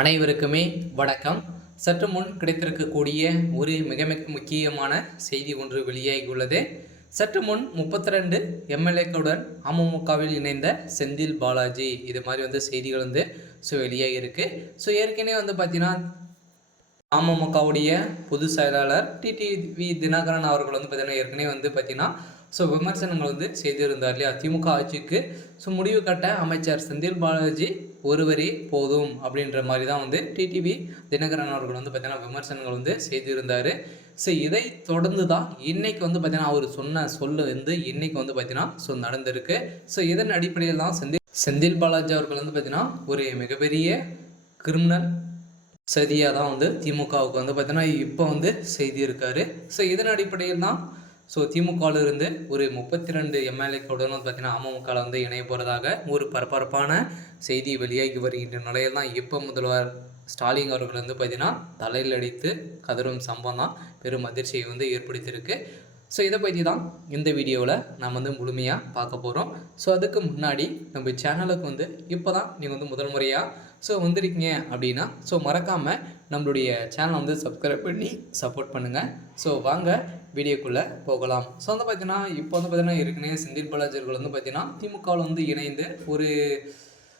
அனைவருக்குமே வணக்கம். சற்று முன் கிடைத்திருக்கக்கூடிய ஒரு மிக மிக முக்கியமான செய்தி ஒன்று வெளியாகியுள்ளது. சற்று முன் 32 எம்எல்ஏக்களுடன் அமமுகவில் இணைந்த செந்தில் பாலாஜி, இது மாதிரி செய்திகள் வெளியாகி இருக்கு. ஏற்கனவே பார்த்தீங்கன்னா அமமுகவுடைய பொதுச் செயலாளர் டிடிவி தினகரன் அவர்கள் பார்த்தீங்கன்னா ஏற்கனவே பார்த்தீங்கன்னா விமர்சனங்கள் செய்திருந்தார் இல்லையா, திமுக ஆட்சிக்கு முடிவு கட்ட அமைச்சர் செந்தில் பாலாஜி ஒருவரே போதும் அப்படின்ற மாதிரி தான் டிடிவி தினகரன் அவர்கள் பார்த்தீங்கன்னா விமர்சனங்கள் செய்திருந்தார். இதை தொடர்ந்து தான் இன்னைக்கு பார்த்தீங்கன்னா அவர் சொன்ன சொல்லு இன்னைக்கு பார்த்தீங்கன்னா நடந்திருக்கு. இதன் அடிப்படையில் தான் செந்தில் பாலாஜி அவர்கள் பார்த்தீங்கன்னா ஒரு மிகப்பெரிய கிரிமினல் சதியாக தான் திமுகவுக்கு பார்த்தீங்கன்னா இப்போ செய்திருக்காரு. இதன் அடிப்படையில் தான் திமுகவிலிருந்து ஒரு 32 எம்எல்ஏக்களுடன் பார்த்தீங்கன்னா அமமுக இணைய போகிறதாக ஒரு பரபரப்பான செய்தி வெளியாகி வருகின்ற நிலையில் தான் இப்போ முதல்வர் ஸ்டாலின் அவர்கள் பார்த்தீங்கன்னா தலையில் அடித்து கதரும் சம்பவம் தான் பெரும் அதிர்ச்சியை ஏற்படுத்தியிருக்கு. இதை பற்றி தான் இந்த வீடியோவில் நாம் முழுமையாக பார்க்க போகிறோம். அதுக்கு முன்னாடி நம்ம சேனலுக்கு இப்போ தான் நீங்கள் முதல் முறையாக வந்திருக்கீங்க அப்படின்னா மறக்காமல் நம்மளுடைய சேனலை சப்ஸ்கிரைப் பண்ணி சப்போர்ட் பண்ணுங்கள். வாங்க வீடியோக்குள்ளே போகலாம். பார்த்தீங்கன்னா இப்போ பார்த்தீங்கன்னா ஏற்கனவே செந்தில் பாலாஜி அவர்கள் பார்த்தீங்கன்னா திமுகவில் இணைந்து ஒரு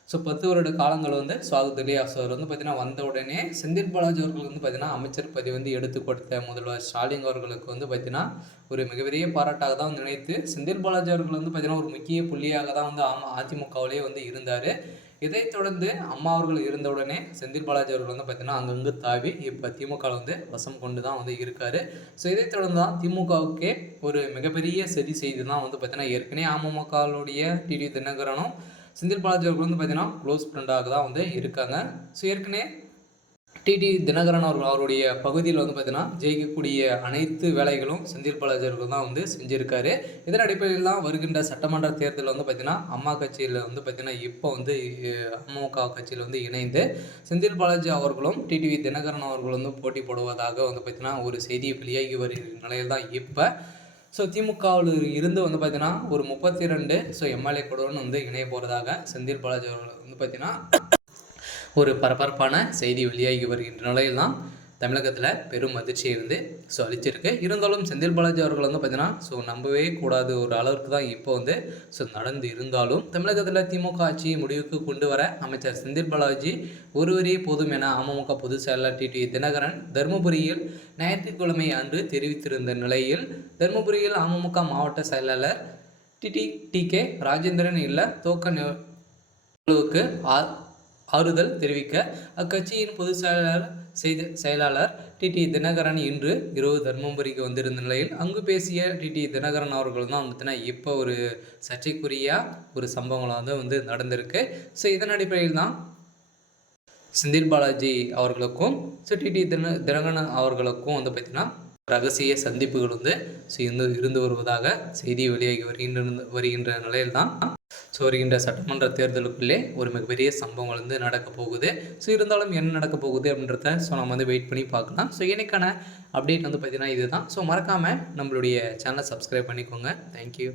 10 வருட காலங்கள் ஆகுது இல்லையா. அவர் பார்த்தீங்கன்னா வந்த உடனே செந்தில் பாலாஜி அவர்கள் பார்த்தீங்கன்னா அமைச்சர் பதவி எடுத்து கொடுத்த முதல்வர் ஸ்டாலின் அவர்களுக்கு பார்த்தீங்கன்னா ஒரு மிகப்பெரிய பாராட்டாக தான் நினைத்து செந்தில் பாலாஜி அவர்கள் பார்த்தீங்கன்னா ஒரு முக்கிய புள்ளியாக தான் அதிமுகவிலே இருந்தார். இதைத் தொடர்ந்து அம்மா அவர்கள் இருந்தவுடனே செந்தில் பாலாஜி அவர்கள் பார்த்தீங்கன்னா அங்கங்கே தாவி இப்போ திமுக வசம் கொண்டு தான் இருக்கார். இதைத் தொடர்ந்து தான் திமுகவுக்கே ஒரு மிகப்பெரிய செய்தி தான் பார்த்தீங்கன்னா ஏற்கனவே அமமுகவுடைய டிடி தினகரனும் செந்தில் பாலாஜி அவர்கள் பார்த்தீங்கன்னா க்ளோஸ் ஃப்ரெண்டாக தான் இருக்காங்க. ஏற்கனவே டிடி தினகரன் அவருடைய பகுதியில் பார்த்தீங்கன்னா ஜெயிக்கக்கூடிய அனைத்து வேலைகளும் செந்தில் பாலாஜி அவர்கள் தான் செஞ்சுருக்காரு. இதன் அடிப்படையில் தான் வருகின்ற சட்டமன்ற தேர்தலில் பார்த்தீங்கன்னா அம்மா கட்சியில் பார்த்தீங்கன்னா இப்போ அமமுக கட்சியில் இணைந்து செந்தில் பாலாஜி அவர்களும் டிடிவி தினகரன் அவர்கள் போட்டி போடுவதாக பார்த்தீங்கன்னா ஒரு செய்தி வெளியாகி வருகிற நிலையில் தான் இப்போ திமுகவில் இருந்து பார்த்தீங்கன்னா ஒரு 32 எம்எல்ஏக்களுடன் இணைய போகிறதாக செந்தில் பாலாஜி அவர்கள் பார்த்தீங்கன்னா ஒரு பரபரப்பான செய்தி வெளியாகி வருகின்ற நிலையில் தான் தமிழகத்தில் பெரும் அதிர்ச்சியை அளிச்சிருக்கு. இருந்தாலும் செந்தில் பாலாஜி அவர்கள் பார்த்தீங்கன்னா நம்பவே கூடாது ஒரு அளவுக்கு தான் இப்போ நடந்து இருந்தாலும் தமிழகத்தில் திமுக ஆட்சியை முடிவுக்கு கொண்டு வர அமைச்சர் செந்தில் பாலாஜி ஒருவரே போதும் என அமமுக பொதுச் செயலாளர் டிடி தினகரன் தருமபுரியில் ஞாயிற்றுக்கிழமை அன்று தெரிவித்திருந்த நிலையில் தருமபுரியில் அமமுக மாவட்ட செயலாளர் டி.கே. ராஜேந்திரன் இல்ல துவக்க நிகழ்வுக்கு ஆறுதல் தெரிவிக்க அக்கட்சியின் பொதுச் செயலாளர் டிடி தினகரன் இன்று இரவு தர்மபுரிக்கு வந்திருந்த நிலையில் அங்கு பேசிய டிடி தினகரன் அவர்கள் தான் பார்த்தீங்கன்னா இப்போ ஒரு சர்ச்சைக்குரிய ஒரு சம்பவங்கள் நடந்திருக்கு. இதன் அடிப்படையில் தான் செந்தில் பாலாஜி அவர்களுக்கும் டிடி தினகரன் அவர்களுக்கும் பார்த்திங்கன்னா ரகசிய சந்திப்புகள் இருந்து வருவதாக செய்தி வெளியாகி வருகின்ற நிலையில் தான் வருகின்ற சட்டமன்ற தேர்தலுக்குள்ளே ஒரு மிகப்பெரிய சம்பவங்கள் நடக்க போகுது. இருந்தாலும் என்ன நடக்க போகுது அப்படின்றத நம்ம வெயிட் பண்ணி பார்க்கலாம். இன்னைக்கான அப்டேட் பார்த்தீங்கன்னா இதுதான். மறக்காமல் நம்மளுடைய சேனலை சப்ஸ்கிரைப் பண்ணிக்கோங்க. தேங்க்யூ.